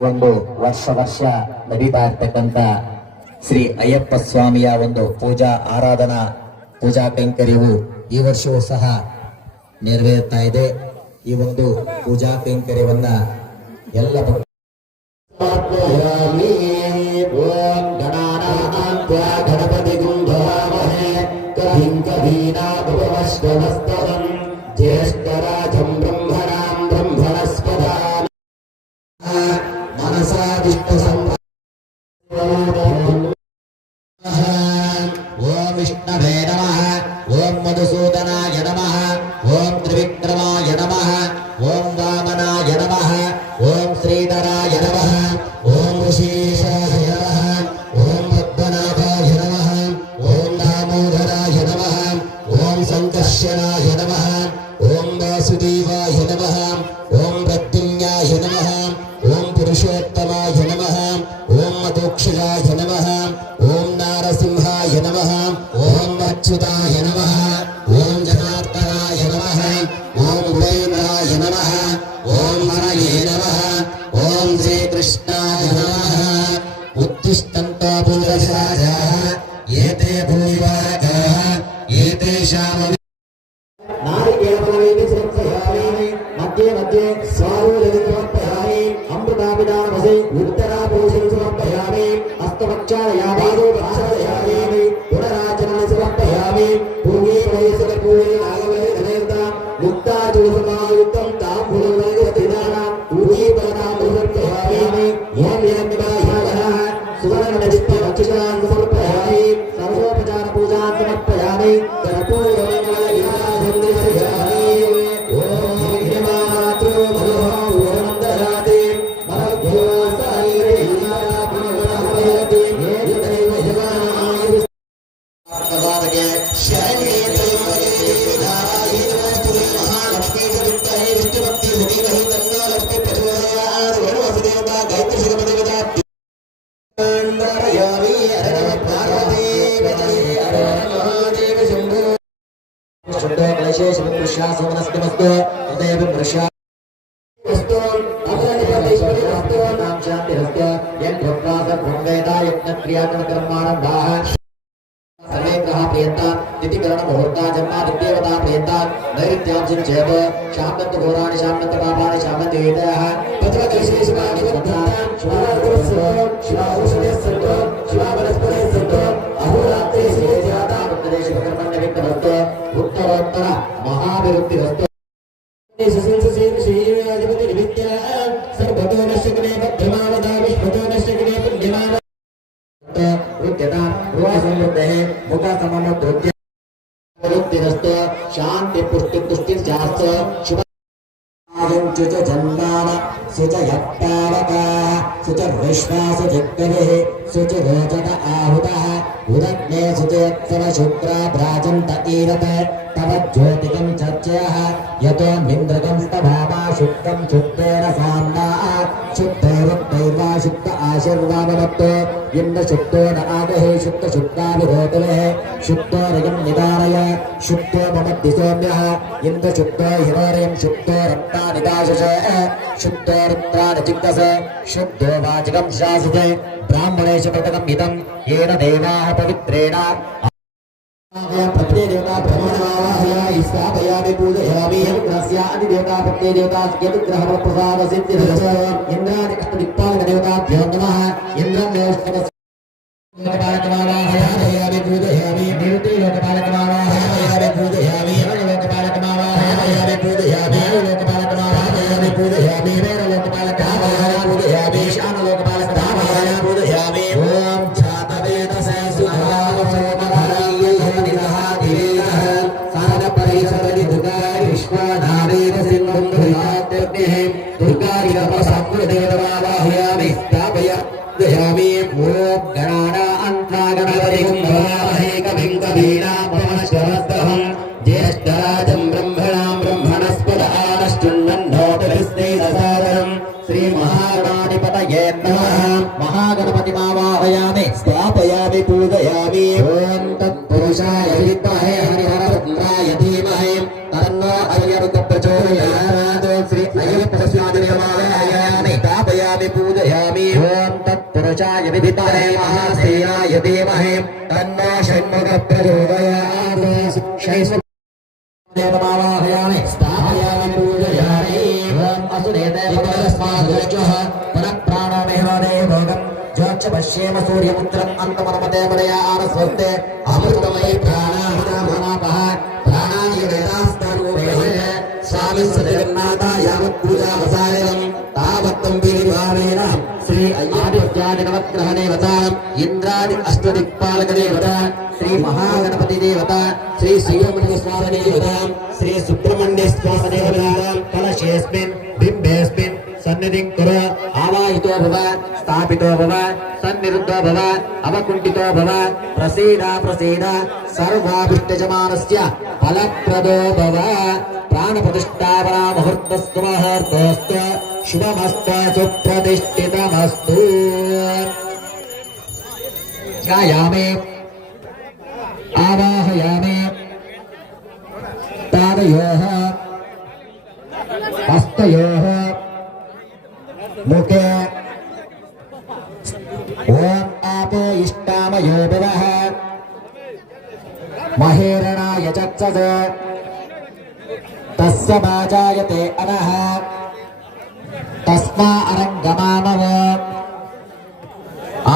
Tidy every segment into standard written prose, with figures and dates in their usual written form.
ಒಂದು ವರ್ಷ ನಡೀತಾ ಇರ್ತಕ್ಕಂಥ ಶ್ರೀ ಅಯ್ಯಪ್ಪ ಸ್ವಾಮಿಯ ಒಂದು ಪೂಜಾ ಕೈಂಕರ್ಯವು ಈ ವರ್ಷವೂ ಸಹ ನೆರವೇರುತ್ತಾ ಇದೆ. ಈ ಒಂದು ಪೂಜಾ ಕೈಂಕರ್ಯವನ್ನ ಎಲ್ಲ ಜ್ಯೇಷ್ಠರಾಜಂ ಬ್ರಹ್ಮಣಾಂ ಬ್ರಹ್ಮಣಸ್ಪದ ಓಂ ವಿಷ್ಣವೇ ನಮಃ, ಓಂ ಮಧುಸೂದನಾಯ ನಮಃ, ಓಂ ತ್ರಿವಿಕ್ರಮಾಯ ನಮಃ, ಓಂ ವಾಮನಾಯ ನಮಃ, ಓಂ ಶ್ರೀಧರಾಯ ನಮಃ, ಓಂ ಋಷೀಶಾಯ ನಮಃ, ಓಂ ಪದ್ಮನಾಭಾಯ ನಮಃ, ಓಂ ದಾಮೋದರಾಯ ನಮಃ, ಓಂ ಸಂಕರ್ಷಣಾಯ ನಮಃ, ಓಂ ವಾಸುದೇವಾಯ ನಮಃ, ಓಂ ಪ್ರದ್ಯುಮ್ನಾಯ ನಮಃ, ಓಂ ಪುರುಷೋತ್ತಮಾಯ ನಮಃ, ಓಂ ಮಧುಕ್ಷರಾಯ ನಮಃ, ಓಂ ನಾರಸಿಂಹಾಯ ನಮಃ, ಓಂ ಅಚ್ಯುತಾಯ ನಮಃ, ಓಂ ಜನಾರ್ದನಾಯ ನಮಃ, ಓಂ ಉದಯನಾಯ ನಮಃ, ಓಂ ಹರಯೇ ನಮಃ, ಓಂ ಶ್ರೀಕೃಷ್ಣಾಯ ನಮಃ. ಉತ್ತಿಷ್ಠಂತ ಪುರುಷಾಃ ಏತೇ ಭೂಮಿವಾರಕಾಃ ಏತೇಷಾಂ नारिकेलफलमेति समर्पयामि, मध्ये मध्ये स्वारोदति समर्पयामि, अमृताभिधानमसि उत्तरापूषं समर्पयामि, हस्तपक्षालयापादो प्रक्षालयामि, पुनराचरणं समर्पयामि, पूर्वे प्रवेशकपूर्वे नागवले धनेर्दा मुक्ताचूर्णमायुक्तं ताम्बूलवैदिकस्थितानां पूजीपदानां समर्पयामि, यं यज्ञवाह्यावः सुवर्णचित्तवक्षिषान् समर्पयामि, सर्वोपचारपूजान् समर्पयामि, शांति पुष्टि पुष्टि शुभ शुच जन्माम शुच यत्तावकाः शुच विश्वास जिग्गरिः शुच रोचक आहुतः उदग्ने शुच यत्सव शुक्रा भ्राजन्त ईरत तव ज्योतिकं चर्चयः यतो निन्द्रकं स्तभामा शुद्धं शुद्धेन साम्ना शुद्धैरुक्तैर्वा शुद्ध आशीर्वादवत्तो इन्द्र शुद्धो न आगहे शुद्ध शुद्धाभिरोतुले शुद्धो रयं निदारय शुद्धो मम दिशोम्यः इन्द्र शुद्धो हिरोरिं शुद्धो रक्ता निदाशश शुद्धो रुद्रान् जिग्गस शुद्धो वाचिकं शासिते ब्राह्मणेषु पृथकम् इदं येन देवाः पवित्रेण प्रत्येदेवता ब्रह्मणावाहयामि स्थापयामि पूजयामि यज्ञस्य अधिदेवता प्रत्येदेवता यज्ञग्रह प्रसाद सिद्धिरस इंद्रादिष्टदिक्पालकदेवताभ्यो नमः इंद्रं लोकपालकमावाहयामि पूजयामि निरुति लोकपालकमावाहयामि पूजयामि लोकपालकमावाहयामि पूजयामि लोकपालकमावाहयामि पूजयामि वेद लोकपालकमावाहयामि पूजयामि ईशान लोकपालकमावाहयामि पूजयामि ओम छातवेदसे सुधावसोमः ज्येष्ठराजं ब्रह्मणां ब्रह्मणस्पद आनश्चुण्डन्नोतिभिस्तेजसादरं श्री महागणाधिपतये नमः। महागणपतिमावाहयामि स्थापयामि पूजयामि ओम तत्पुरुषाय विद्महे हरिहरपुत्राय धीमहि तन्नो अय्यरुक प्रचोदयात्। श्री अय्यप्पस्वामिनमावाहयामि स्थापयामि पूजयामि पूजयामि ॐ तत्पुरुषाय विद्महे महासेनाय धीमहि तन्नो षण्मुखः प्रचोदयात् देवतावाहयामि स्थापयामि पूजयामि ॐ असुरेते भगवस्माद्रज्वः पुनः प्राणो मेहरदे भोगम् ज्योच्छ पश्येम सूर्यपुत्रम् अन्तमनमते मदया आनस्वस्ते अमृतमयि प्राणाहितामनापः प्राणानि वेदास्तरूपेण स्वामि सजगन्नाथा यावत् पूजावसायनम् तावत्तं विधिभावेन श्री आदित्यादि नवग्रह देवता इंद्रादि अष्टदिक्पालक देवता श्री महागणपति देवता श्री सुब्रह्मण्य स्वामी देवता श्री सुब्रह्मण्य स्वामी देवता कलशेस्मिन् बिम्बेस्मिन् सन्निधिं कुरु आवाहितो भव स्थापितो भव सन्निरुद्धो भव अवकुण्ठितो भव प्रसीद प्रसीद सर्वाभिष्टजमानस्य फलप्रदो भव प्राणप्रतिष्ठापना मुहूर्तस्तु मुहूर्तोऽस्तु शुभमस्तु सुप्रतिष्ठितमस्तु ध्यायामि आवाहयामि पादयोः हस्तयोः मुखे ॐ आपो इष्टामयो भवः महेरणाय चक्षसे तस्य वाजायते अनः तस्मा अरङ्गमानव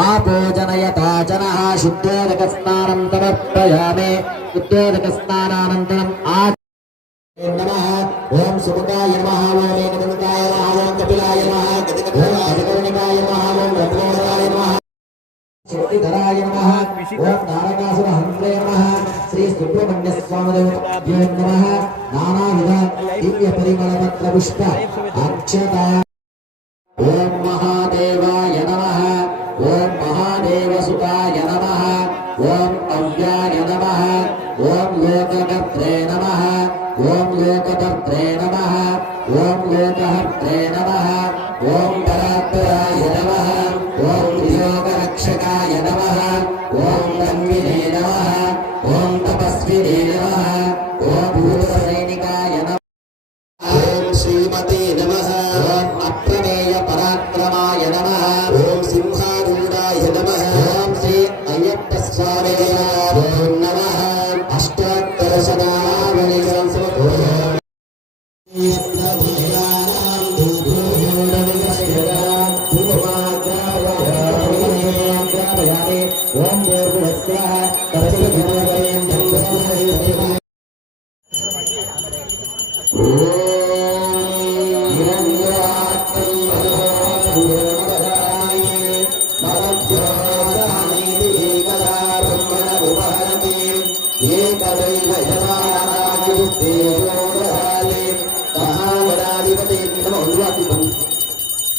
आपोजनयता जनः शुद्धोदकस्नानं समर्पयामि शुद्धोदकस्नानानन्तरम् नमः ओम सुमुखाय नमः ओम एकदन्ताय नमः ओम कपिलाय नमः ओम अधिकर्णिकाय नमः ओम रत्नोदकाय नमः शक्तिधराय नमः ओम तारकासुरहंत्रे नमः श्री सुब्रह्मण्य स्वामी देवताभ्यो नमः नानाविध दिव्य परिमलपत्र पुष्प अक्षता ओम महादेवाय नमः ओम महादेवसुताय नमः ओम अव्याय नमः ओम लोककर्त्रे नमः ओम लोकभद्रे नमः ओम लोकहर्त्रे नमः ओम परात्पराय नमः ओम त्रिलोकरक्षकाय नमः ओम तन्विने नमः ओम तपस्विने नमः ओम भूतसैनिकाय नमः ओम श्रीमते नमः ओम अप्रमेय पराक्रमाय नमः ओम सिंहारूढाय नमः ओम श्री अय्यप्प स्वामी ओम नमः अष्टोत्तर शतावली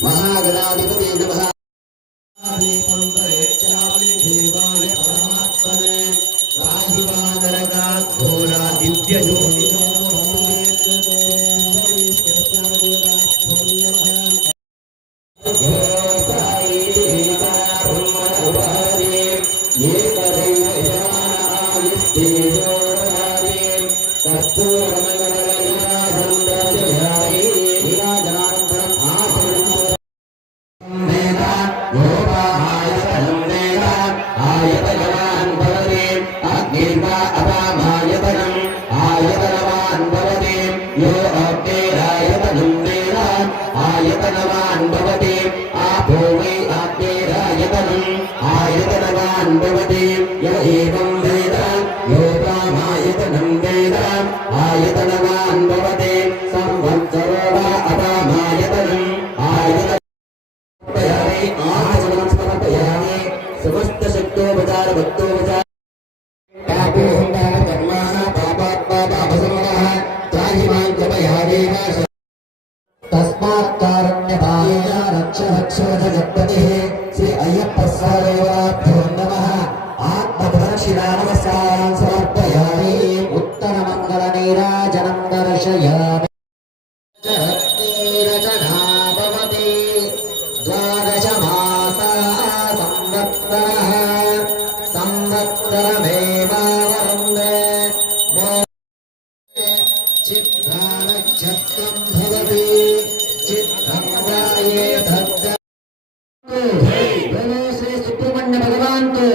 महागणाधिपति नमः आयतनवान् भवति आपो वै आग्नेरायतनम् आयतनवान् भवति य एवं वेद यो प्रामायतनं वेद आयतनवान् भवति संवत्सरो वा अपामायतनम् आयतनपयामि आचरणं समर्पयामि समस्तशक्तोपचार भक्तोपचार पापोऽहङ्कार कर्माः पापात्मा पापसमनः त्राहि मां कृपयामि तस्मात् कारण्यताय रक्ष रक्ष जगत्पतिः श्री अय्यप्प स्वामीदेवाभ्यो नमः आत्मप्रदक्षिणा नमस्कारान् समर्पयामि उत्तरमङ्गलनीराजनं दर्शयामि रचना भवति द्वादश मासाः संवत्सरः संवत्सरमेवावरुन्धे चित्तानक्षत्रं भवति चित्तं जायेत बोलो श्री सुब्रह्मण्य भगवान को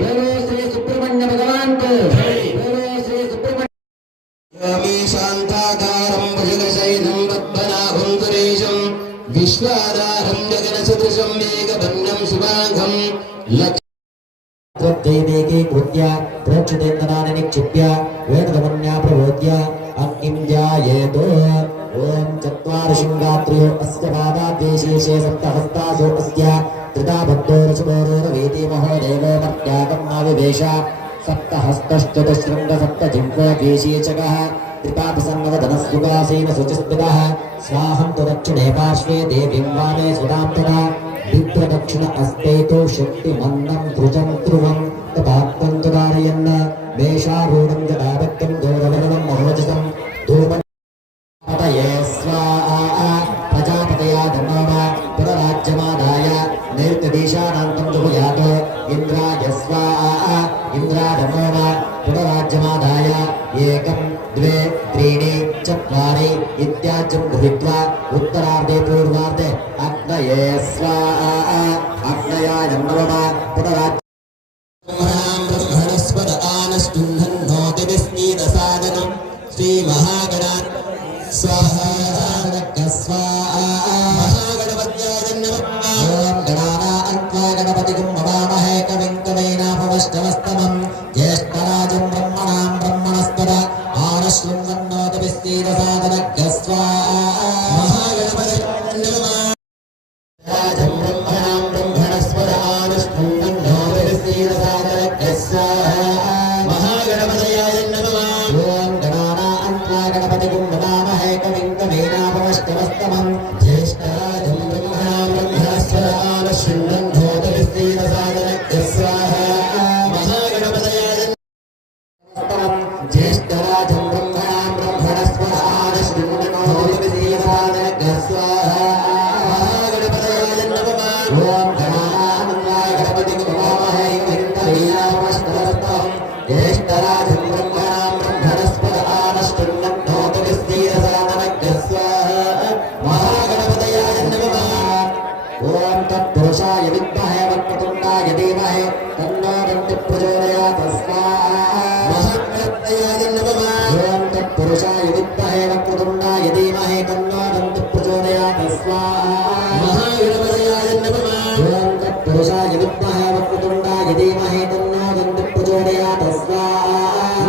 बोलो श्री सुब्रह्मण्य भगवान को बोलो श्री सुब्रह्मण्य योमी शांताकारं भुजगशयनं पद्मनाभं सुरेशं विश्वाधारं गगनसदृशं मेघवर्णं शुभांगं देवी कृत्य प्रोक्षितेन्द्राणि निक्षिप्य वेदवन्या प्रबोध्य अग्निं ध्यायेतो ओम चत्वारि शृंगात्र्यो अस्य पादाद्वेशेषे सप्तहस्तासो अस्य त्रिताबद्धो रसुभोरोरवीति महोदेवो मर्त्यागं नाविवेश सप्तहस्तश्चतुशृङ्ग सप्तजिह्वा द्वेषीचकः त्रिपापसन्नवदनस्युगासेन शुचिस्थितः स्वाहं तु दक्षिणे पार्श्वे देवीं वामे सुतां तदा विप्रदक्षिण अस्तेतो शक्तिमन्नं ध्रुजं ध्रुवं तपात्तं तु धारयन् मेषारूढं जटाभक्तं गौरवर्णं महोजसं धूमपतये स्वाहा प्रजापतया धर्मः पुनराज्यमादाय नैर्तदीशानान्तं जुहुयात् इन्द्राय स्वाहा इन्द्राधर्मः पुनराज्यमादाय एकं द्वे त्रीणि चत्वारि इत्याज्यं गृहीत्वा उत्तरार्धे पूर्वार्धे अग्नये स्वाहा अग्नयाय नमः पुनराज्य ब्रह्मणस्पद आनस्तुन्नोतिविस्मीतसादनं श्रीमहागणान् स्वाहा महागणपत्याय नमः ॐ गणानान्त्वा गणपतिं नमामहे कविं कवीनाभवष्टमस्तमं ज्येष्ठराजं ब्रह्मणां ब्रह्मणस्पद आनस्तुन्नोतिविस्मीतसादनः स्वाहा महागणपतिं नमः राजं ब्रह्मणां ब्रह्मणस्पद आनस्तुन्नोतिविस्मीतसादनः स्वाहा महागणपतयाय नमः ॐ गणानान्त्वा गणपतिं नमामहे कविं कवीनाभवष्टमस्तमं ज्येष्ठराजं ब्रह्मणां ब्रह्मणस्पद आनस्तुन्नोतिविस्मीतसादनः स्वाहा महागणपतयाय ज्येष्ठराजं ब्रह्मणां ब्रह्मणस्पद आनस्तुन्नोतिविस्मीतसादनः स्वाहा महागणपतयाय नमः ॐ गणानान्त्वा गणपतिं नमामहे कविं कवीनाभवष्टमस्तमं ज्येष्ठराजं ब्रह्मणां ब्रह्मणस्पद आनस्तुन्नोतिविस्मीतसादनः स्वाहा महागणपतयाय नमः ॐ तत्पुरुषाय विद्महे वक्रतुण्डाय धीमहि तन्नो दन्तिः प्रचोदयात् स्वाहा महागणपतयाय नमः ॐ तत्पुरुषाय विद्महे वक्रतुण्डाय धीमहि तन्नो दन्तिः प्रचोदयात् स्वाहा महागणपतयाय नमः ॐ तत्पुरुषाय विद्महे वक्रतुण्डाय धीमहि तन्नो दन्तिः प्रचोदयात् स्वाहा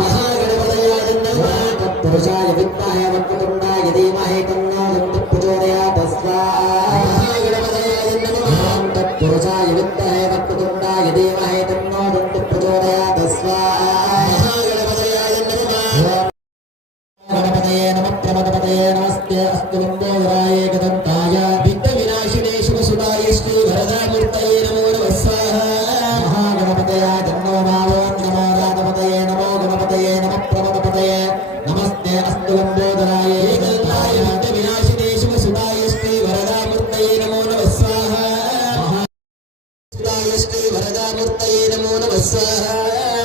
महागणपतयाय नमः तत्पुरुषाय विद्महे वक्रतुण्डाय धीमहि तन्नो दन्तिः प्रचोदयात् स्वाहा महागणपतयाय नमः तत्पुरुषाय विद्महे वक्रतुण्डाय धीमहि तन्नो दन्तिः प्रचोदयात् स्वाहा महागणपतयाय नमः गणपतये नमः प्रमदपतये नमस्ते अस्तु लम्बोदराय गदन्ताय विघ्नविनाशिने शुभसुताय श्रीवरदामूर्तये नमो नमः स्वाहा महागणपतये नमो नमो राधपतये नमो गणपतये नमः प्रमदपतये नमस्ते अस्तु लम्बोदराय गदन्ताय विघ्नविनाशिने शुभसुताय श्रीवरदामूर्तये नमो नमः स्वाहा श्रीवरदामूर्तये नमो नमः स्वाहा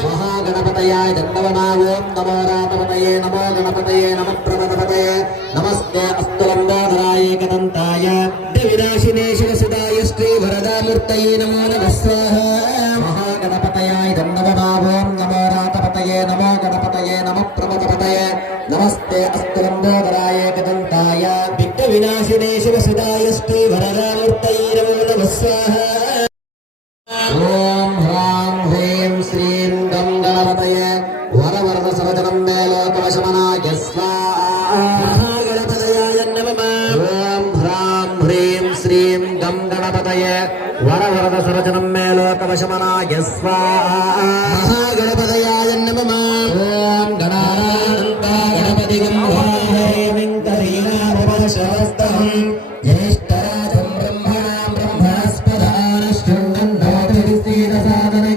महागणपतयाय नमः ओं नमो राधपतये नमो गणपतये नमः प्रमदपतये नमस्ते अस्तु लम्बोदराय गदन्ताय विघ्नविनाशिने शुभसुताय श्रीवरदामूर्तये नमो नमः स्वाहा महागणपतयाय नमः ओं नमो राधपतये नमो गणपतये नमः प्रमदपतये नमस्ते अस्तु लम्बोदराय गदन्ताय विघ्नविनाशिने शुभसुताय श्रीवरदामूर्तये नमो नमः स्वाहा ओम ह्रां ह्रीं श्रीं गं गणपतये वरवरद सर्वजनं मे लोकवशमनाय स्वाहा महागणपतयाय नमः ओम ह्रां ह्रीं श्रीं गं गणपतये वरवरद सर्वजनं मे लोकवशमनाय स्वाहा महागणपतयाय नमः ओम गणानान्त्वा गणपतिं नमामहे कवीनाभवष्टमस्तमं ज्येष्ठराजं ब्रह्मणां ब्रह्मणस्पद आनस्तुन्नोतिविस्मीतसादनः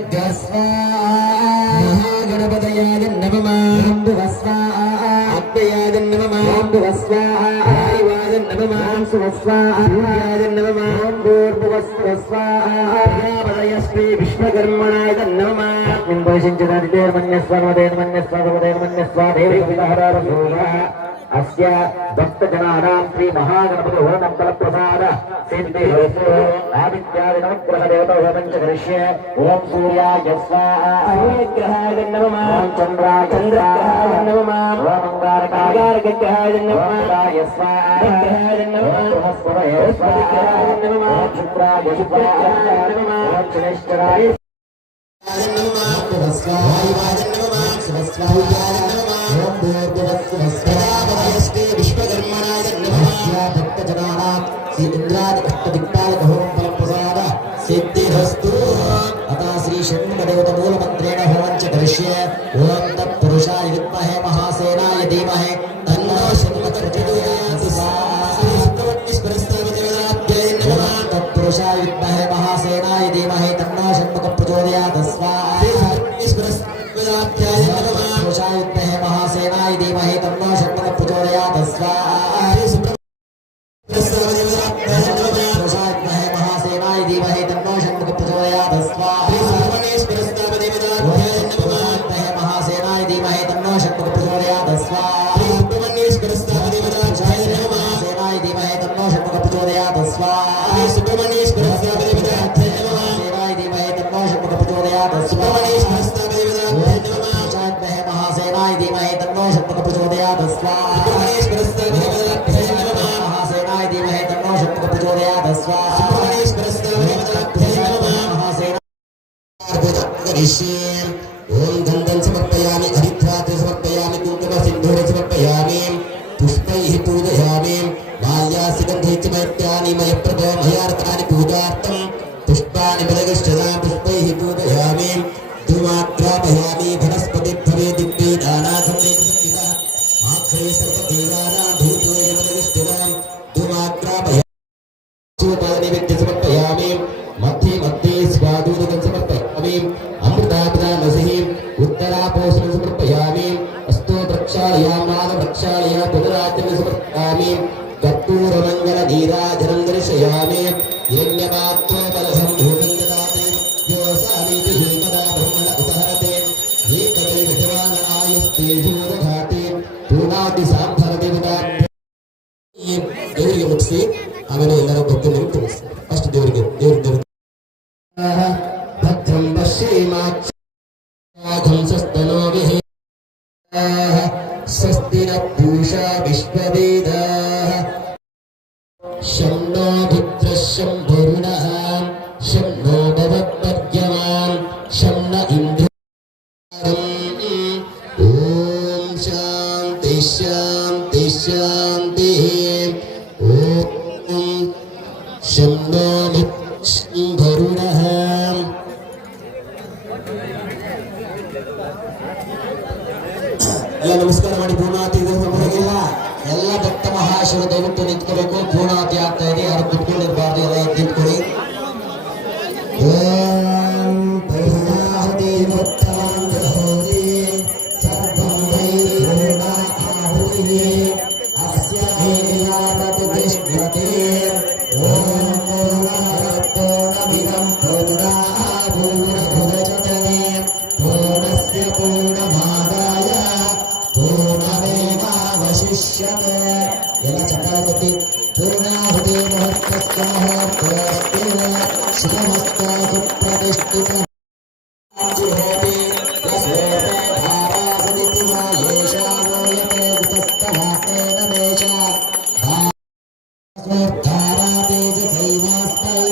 स्वाहा महागणपतयाय नमः स्वाहा अद्वयाय नमः स्वाहा आदिवाय नमः स्वाहा आदिवाय नमः भूर्भुवस्सुः स्वाहा प्रजापतये श्री विश्वकर्मणाय नमः निम्बोषिञ्चदादितेर्मन्यस्वादेर्मन्यस्वादेर्मन्यस्वादेवैर्विदहरसूरः अस्य भक्तजनानां श्री महागणपति होमं फलप्रसाद सिद्धिरस्तु आदित्यादिनवग्रह देवता होमं च करिष्ये ओम सूर्याय स्वाहा सूर्यग्रहाय नमः ओम चन्द्राय नमः ओम अंगारकाय नमः स्वाहा ग्रहाय नमः बृहस्पतये स्वाहा नमः ओम शुक्राय स्वाहा नमः ओम शनिश्चराय नमः स्वाहा विश्वकर्मणाय नमः भक्तजनानां श्री इंद्रादि अष्टदिक्पालक होम फलप्रसाद सिद्धिरस्तु अतः श्री षण्मुखदेवता मूलमन्त्रेण होमं च करिष्ये ओम तत्पुरुषाय विद्महे महासेनाय धीमहि तन्नो षण्मुखः प्रचोदयात् तत्पुरुषाय विद्महे महासेनाय धीमहि तन्नो षण्मुखः प्रचोदयात् पुरुषाय विद्महे महासेनाय धीमहि तन्नो षण्मुखः प्रचोदयात् पुरुषाय विद्महे महासेनाय धीमहि तन्नो षण्मुखः प्रचोदयात् महासेनाय धीमहि तन्नो षण्मुखः प्रचोदयात् महासेनाय धीमहि तन्नो षण्मुखः प्रचोदयात् महासेनाय धीमहि तन्नो षण्मुखः प्रचोदयात् महासेनाय धीमहि तन्नो षण्मुखः प्रचोदयात् महासेनाय धीमहि तन्नो षण्मुखः प्रचोदयात् ओम गंधं समर्पयामि हरिद्राते समर्पयामि कुंकुम सिंधूरे समर्पयामि पुष्पैः पूजयामि माल्यासिगन्धैः च मैत्यानि मयप्रभो मयार्कानि पूजार्थं पुष्पाणि बलगश्चदा पुष्पैः पूजयामि धूमाग्रापयामि वनस्पति भवे दिव्ये दानासमेतसंविदा आग्रे सर्वदेवानां धूपोय बलगश्चदा धूमाग्रापयामि सूपानिवेद्य समर्पयामि मध्ये मध्ये स्वादूदकं समर्पयामि अमृतापदामसिः उत्तरापोषणं समर्पयामि अस्तो प्रक्षालयामानं प्रक्षालया पुनराजं समर्पयामि कर्पूरमङ्गलनीराजनं दर्शयामि यज्ञपात्रोपलसं भूमिं ददाति योऽसामीति हेमदा ब्रह्मण उपहरते एकदै भगवान् आयुस्तेषु दधाति पूर्णाति साम्भरदेवता ದೇವರಿಗೆ ಮುಟ್ಟಿಸಿ ಆಮೇಲೆ ಎಲ್ಲರೂ ಭಕ್ತಿ ನಿಂತು ಫಸ್ಟ್ ದೇವರಿಗೆ ಭದ್ರಂ ಪಶ್ಯೇಮಾಕ್ಷಂ ಸಸ್ತನೋ ವಿಹೇ ಸ್ವಸ್ತಿ ನ ಪೂಷಾ ವಿಶ್ವವೇದಾಃ ಶಂ नो भिद्रः शं वरुणः शं नो भवद्वर्यमान् शं न इन्द्रो ओम शांति शांति शांति ओम शं नो वरुणः ಎಲ್ಲ ನಮಸ್ಕಾರ ಮಾಡಿ ಪೂರ್ಣಾತಿ ಸಮಯಗಿಲ್ಲ ಎಲ್ಲ ಭಕ್ತ ಮಹಾಶಿವ ದಯವಿಟ್ಟು ನಿಂತ್ಕೋಬೇಕು ಪೂರ್ಣಾತಿ ಆಗ್ತಾ ಇದೆ ಯಾರು ಕುತ್ಕೊಂಡಿರಬಾರ್ದು ಎಲ್ಲ ನಿಂತ್ಕೊಳ್ಳಿ ಓಂ ಪೂರ್ಣಾಹುತಿ ಭಕ್ತಾಂಜಲಿ ಸರ್ವಂ ವೈ ಪೂರ್ಣಾಹುತಿ ಅಸ್ಯ ಮೇಯಾವತು ತಿಷ್ಠತೆ ಓಂ ಪೂರ್ಣಮಿದಂ ಪೂರ್ಣಮುದಚ್ಯತೆ ಪೂರ್ಣಸ್ಯ ಪೂರ್ಣಮಾದಾಯ पूर्णमेवावशिष्यते ಎಲ್ಲ ಚಕ್ರ ಕೊಟ್ಟಿ ಪೂರ್ಣಾಹುತಿ ಮುಹೂರ್ತಸ್ಯ ಮುಹೂರ್ತೋಸ್ತು ಶಿವಮಸ್ತಾಸು ಪ್ರತಿಷ್ಠಿತ ಜಿಹೋತಿ ಯಸೋತೆ ಧಾರಾಸನಿತಿ ಮಾ ಯೇಷಾವೋಯತೆ ಉತಸ್ತವಾತೇನ ಮೇಷ ಧಾರಾ ತೇಜಸೈವಾಸ್ತೈ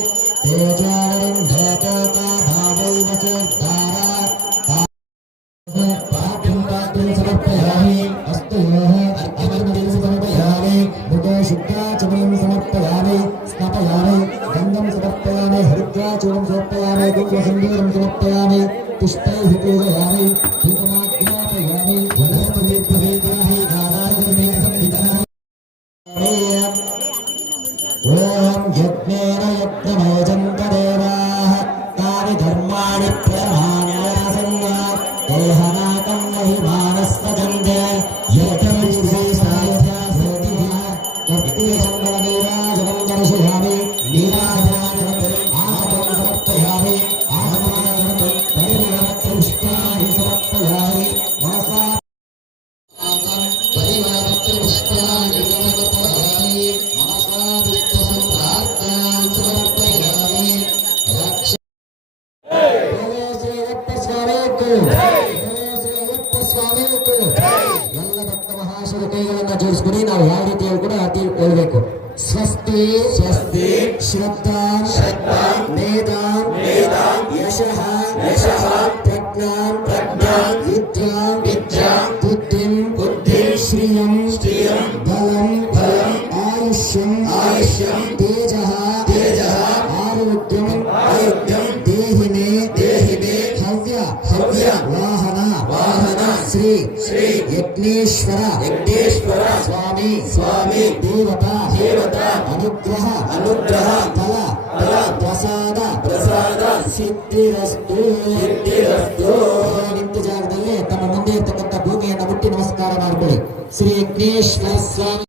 ತೇಜಾವರುಂಧತೋತಾ ಭಾವೈವ ಚೋರ್ಧಾರಾ समर्पयामि अस्तु अर्घ्यमर्मदेव समर्पयामि मुखे शुद्धाचमनीं समर्पयामि स्नापयामि गन्धं समर्पयामि हरिद्राचूर्णं समर्पयामि कुङ्कुमसिन्दूरं समर्पयामि पुष्पैः पूजयामि धूपमाग्रापयामि वनस्पतिर्भवेदाहि गादार्घ्यमेव संविदः ओम यज्ञेन यज्ञमोजन्त देवाः तानि धर्माणि प्रमाण्यासन्ना देहनाकं नहि मानस्पदन्ते यतमूर्धे साध्या भवतिः कपितेशङ्गनीराजनं दर्शयामि नीराजनं आगमं समर्पयामि आगमनं परिवारपुष्पाणि समर्पयामि मनसा परिवारपुष्प ಶ್ರೀ ಅಯ್ಯಪ್ಪ ಸ್ವಾಮಿ ಎಲ್ಲ ಭಕ್ತ ಮಹಾಶಿವ ಕೈಗಳನ್ನ ಜೋಡಿಸ್ಕೊಂಡು ನಾವು ಯಾವ ರೀತಿ ಕೂಡ ಅತಿ ಹೇಳ್ಬೇಕು. ಸ್ವಸ್ತಿ ಸ್ವಸ್ತಿ ಶ್ರದ್ಧಾಂ ಶ್ರದ್ಧಾಂ ಮೇಧಾಂ ಮೇಧಾಂ ಯಶಃ ಯಶಃ ಪ್ರಜ್ಞಾಂ ಪ್ರಜ್ಞಾಂ ವಿದ್ಯಾಂ ವಿದ್ಯಾಂ ಬುದ್ಧಿಂ ಬುದ್ಧಿಂ ಶ್ರಿಯಂ ಶ್ರಿಯಂ ಬಲಂ ಬಲಂ ಆಯುಷ್ಯಂ ಆಯುಷ್ಯಂ ತೇಜಃ ತೇಜಃ ಆರೋಗ್ಯಂ ಆರೋಗ್ಯಂ ದೇಹಿ ಮೇ ಹವ್ಯ ಹವ್ಯ ವಾಹನ ವಾಹನ ಶ್ರೀ ಶ್ರೀ ಯಜ್ಞೇಶ್ವರ ಯಜ್ಞೇಶ್ವರ ಸ್ವಾಮಿ ಸ್ವಾಮಿ ದೇವತಾ ದೇವತಾ ಅನುಗ್ರಹ ಅನುಗ್ರಹ ಫಲ ಫಲ ಪ್ರಸಾದ ಪ್ರಸಾದ ಸಿದ್ಧಿರಸ್ತು ಸಿದ್ಧಿರಸ್ತು. ನಿಂತ ಜಾಗದಲ್ಲಿ ತಮ್ಮ ಮುಂದೆ ಇರ್ತಕ್ಕಂಥ ಭೂಮಿಯನ್ನು ಮುಟ್ಟಿ ನಮಸ್ಕಾರ ಮಾಡಿಕೊಳ್ಳಿ. ಶ್ರೀ ಯಜ್ಞೇಶ್ವರ ಸ್ವಾಮಿ.